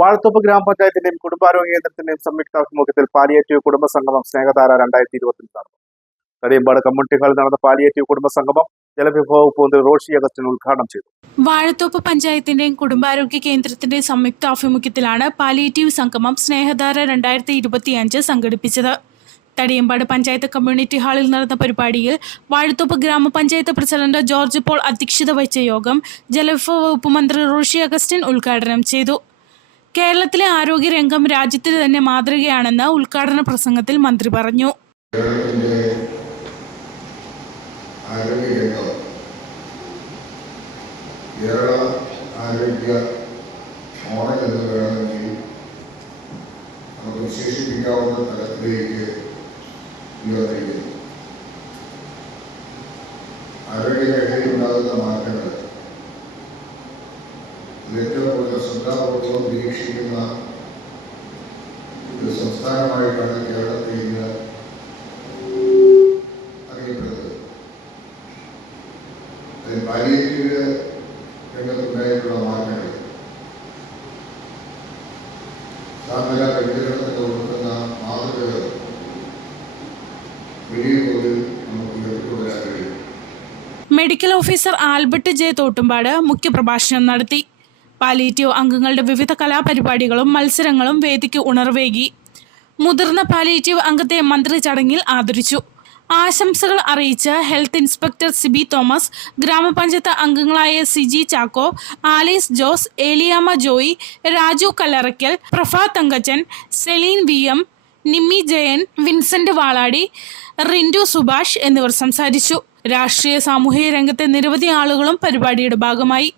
വാഴത്തോപ്പ് ഗ്രാമപഞ്ചായത്തിന്റെയും കുടുംബാരോഗ്യ കേന്ദ്രത്തിന്റെയും സംയുക്താഭിമുഖ്യത്തിൽ പാലിയേറ്റീവ് കുടുംബ സംഗമം സ്നേഹധാര രണ്ടായിരത്തി ഇരുപത്തിൽ നടന്നു. തടിയമ്പാട് കമ്മ്യൂണിറ്റി ഹാളിൽ നടന്ന പാലിയേറ്റീവ് കുടുംബ സംഗമം ജലവിഭവ വകുപ്പ് മന്ത്രി റോഷി അഗസ്റ്റിൻ ഉദ്ഘാടനം ചെയ്തു. വാഴത്തോപ്പ് പഞ്ചായത്തിന്റെയും കുടുംബാരോഗ്യ കേന്ദ്രത്തിന്റെയും സംയുക്ത ആഭിമുഖ്യത്തിലാണ് പാലിയേറ്റീവ് സംഗമം സ്നേഹധാര രണ്ടായിരത്തി ഇരുപത്തിയഞ്ച് സംഘടിപ്പിച്ചത്. തടിയമ്പാട് പഞ്ചായത്ത് കമ്മ്യൂണിറ്റി ഹാളിൽ നടന്ന പരിപാടിയിൽ വാഴത്തോപ്പ് ഗ്രാമപഞ്ചായത്ത് പ്രസിഡന്റ് ജോർജ് പോൾ അധ്യക്ഷത വഹിച്ച യോഗം ജലവിഭവ വകുപ്പ് മന്ത്രി റോഷി അഗസ്റ്റിൻ ഉദ്ഘാടനം ചെയ്തു. കേരളത്തിലെ ആരോഗ്യരംഗം രാജ്യത്തിന് തന്നെ മാതൃകയാണെന്ന് ഉദ്ഘാടന പ്രസംഗത്തിൽ മന്ത്രി പറഞ്ഞു. ആരോഗ്യ ആരോഗ്യ ശ്രദ്ധാപൂർവം നിരീക്ഷിക്കുന്ന ഒരു സംസ്ഥാനമായിട്ടാണ് കേരളത്തെ ഇന്ന് അറിയപ്പെടുന്നത്. അതിന് പാലിയേറ്റീവ് രംഗത്തുണ്ടായിട്ടുള്ള മാറ്റങ്ങൾ. സാമ്പത്തിക പരിചരണത്തിന് കൊടുക്കുന്ന മാതൃകകൾ വലിയ തോതിൽ medical officer Albert J Thottumpad മുഖ്യപ്രഭാഷണം നടത്തി. പാലിയേറ്റീവ് അംഗങ്ങളുടെ വിവിധ കലാപരിപാടികളും മത്സരങ്ങളും വേദിക്ക് ഉണർവേകി. മുതിർന്ന പാലിയേറ്റീവ് അംഗത്തെ മന്ത്രി ചടങ്ങിൽ ആദരിച്ചു. ആശംസകൾ അറിയിച്ച ഹെൽത്ത് ഇൻസ്പെക്ടർ സിബി തോമസ് ഗ്രാമപഞ്ചായത്ത് അംഗങ്ങളായ Siji Chacko Alice Jose Eliyama Joy Raju Kallarakkal prof Thankachan Celine V M Nimmi Jayan Vincent Valady Rindu Subhash എന്നിവർ സംസാരിച്ചു. രാഷ്ട്രീയ സാമൂഹിക രംഗത്തെ നിരവധി ആളുകളും പരിപാടിയുടെ ഭാഗമായി.